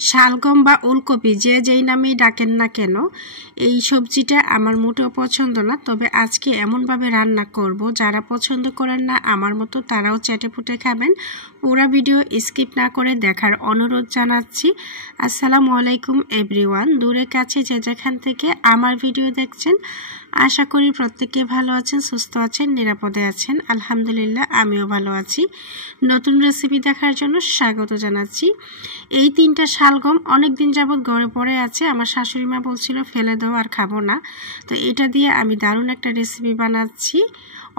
শালগম বা ওলকপি যে যেই নামেই ডাকেন না কেন, এই সবজিটা আমার মোটেও পছন্দ না। তবে আজকে এমনভাবে রান্না করব যারা পছন্দ করেন না আমার মতো তারাও চেটেপুটে খাবেন। পুরো ভিডিও স্কিপ না করে দেখার অনুরোধ জানাচ্ছি। আসসালামু আলাইকুম এভরিওয়ান, দূরে কাছে যে যেখান থেকে আমার ভিডিও দেখছেন, আশা করি প্রত্যেকে ভালো আছেন, সুস্থ আছেন, নিরাপদে আছেন। আলহামদুলিল্লাহ আমিও ভালো আছি। নতুন রেসিপি দেখার জন্য স্বাগত জানাচ্ছি। এই তিনটা শালগম অনেক দিন যাবৎ গড়ে পড়ে আছে। আমার শাশুড়ি মা বলছিল ফেলে দাও, আর খাবো না। তো এটা দিয়ে আমি দারুণ একটা রেসিপি বানাচ্ছি,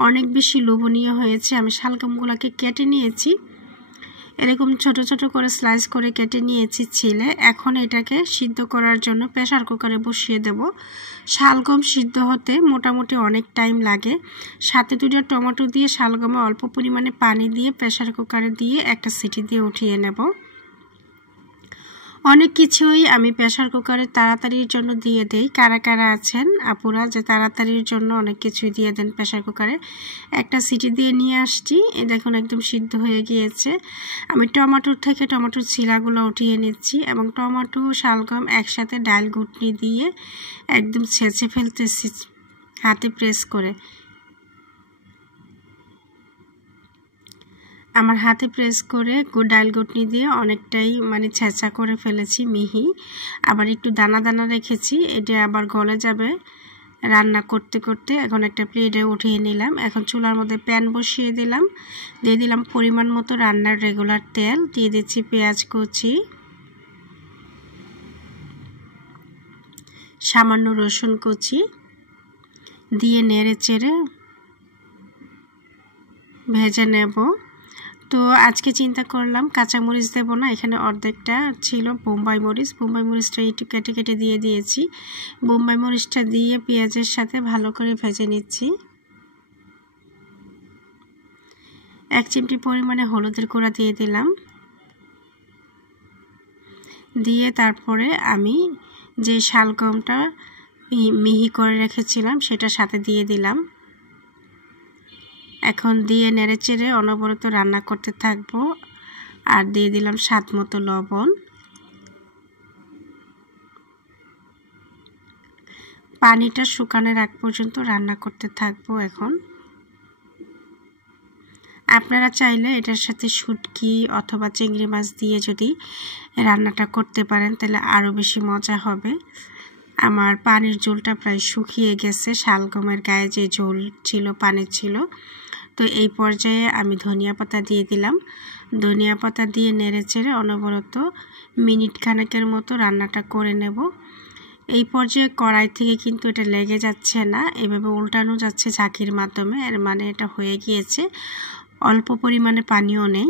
অনেক বেশি লোভনীয় হয়েছে। আমি শালগমগুলোকে কেটে নিয়েছি, এরকম ছোট ছোট করে স্লাইস করে কেটে নিয়েছি ছিলে। এখন এটাকে সিদ্ধ করার জন্য প্রেসার কুকারে বসিয়ে দেব। শালগম সিদ্ধ হতে মোটামুটি অনেক টাইম লাগে। সাথে 2টা টমেটো দিয়ে শালগমে অল্প পরিমাণে পানি দিয়ে প্রেসার কুকারে দিয়ে একটা সিটি দিয়ে উঠিয়ে নেব। অনেক কিছুই আমি প্রেসার কুকারে তাড়াতাড়ির জন্য দিয়ে দেই। কারা কারা আছেন আপুরা যে তাড়াতাড়ির জন্য অনেক কিছুই দিয়ে দেন প্রেসার কুকারে? একটা সিটি দিয়ে নিয়ে আসছি, এই দেখুন একদম সিদ্ধ হয়ে গিয়েছে। আমি টমেটোর থেকে টমেটোর ছিলাগুলো উঠিয়ে নিচ্ছি এবং টমেটো শালগম একসাথে ডাল ঘুটনি দিয়ে একদম ছেঁচে ফেলতেছি হাতে প্রেস করে। আমার হাতে প্রেস করে ডাল ঘুটনি দিয়ে অনেকটাই ছেঁচা করে ফেলেছি মিহি। আবার একটু দানা দানা রেখেছি, এটা আবার গলে যাবে রান্না করতে করতে। এখন একটা প্লেটে উঠিয়ে নিলাম। এখন চুলার মধ্যে প্যান বসিয়ে দিলাম, দিয়ে দিলাম পরিমাণ মতো রান্নার রেগুলার তেল, দিয়ে দিচ্ছি পেঁয়াজ কুচি, সামান্য রসুন কুচি দিয়ে নেড়ে চেড়ে ভেজে নেব। তো আজকে চিন্তা করলাম কাঁচামরিচ দেব না, এখানে অর্ধেকটা ছিল বোম্বাই মরিচ। বোম্বাই মরিচটা একটু কেটে কেটে দিয়ে দিয়েছি। বোম্বাই মরিচটা দিয়ে পেঁয়াজের সাথে ভালো করে ভেজে নিচ্ছি। 1 চিমটি পরিমাণে হলুদের গুঁড়া দিয়ে দিলাম, দিয়ে তারপরে আমি যে শালগমটা মিহি করে রেখেছিলাম সেটা সাথে দিয়ে দিলাম। এখন দিয়ে নেড়ে চেড়ে অনবরত রান্না করতে থাকবো। আর দিয়ে দিলাম স্বাদ মতো লবণ। পানিটা শুকানোর আগ পর্যন্ত রান্না করতে থাকবো। এখন আপনারা চাইলে এটার সাথে শুটকি অথবা চিংড়ি মাছ দিয়ে যদি রান্নাটা করতে পারেন তাহলে আরও বেশি মজা হবে। আমার পানির ঝোলটা প্রায় শুকিয়ে গেছে, শালগমের গায়ে যে ঝোল ছিল পানি ছিল। তো এই পর্যায়ে আমি ধনিয়া পাতা দিয়ে দিলাম। ধনিয়া পাতা দিয়ে নেড়ে চেড়ে অনবরত মিনিট খানেকের মতো রান্নাটা করে নেব। এই পর্যায়ে কড়াই থেকে কিন্তু এটা লেগে যাচ্ছে না, এভাবে উল্টানো যাচ্ছে ঝাঁকির মাধ্যমে, এর মানে এটা হয়ে গিয়েছে। অল্প পরিমাণে পানিও নেই।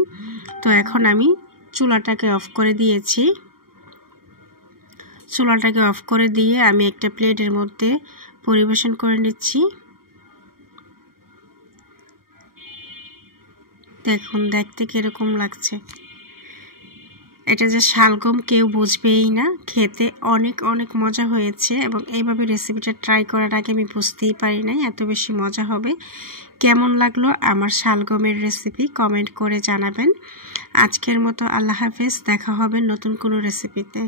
তো এখন আমি চুলাটাকে অফ করে দিয়েছি। চুলাটাকে অফ করে দিয়ে আমি একটা প্লেটের মধ্যে পরিবেশন করে নিচ্ছি। দেখুন দেখতে কিরকম লাগছে। এটা যে শালগম কেউ বুঝবেই না, খেতে অনেক অনেক মজা হয়েছে। এবং এইভাবে রেসিপিটা ট্রাই করার আগে আমি বুঝতেই পারি নাই এত বেশি মজা হবে। কেমন লাগলো আমার শালগমের রেসিপি কমেন্ট করে জানাবেন। আজকের মতো আল্লাহ হাফেজ, দেখা হবে নতুন কোনো রেসিপিতে।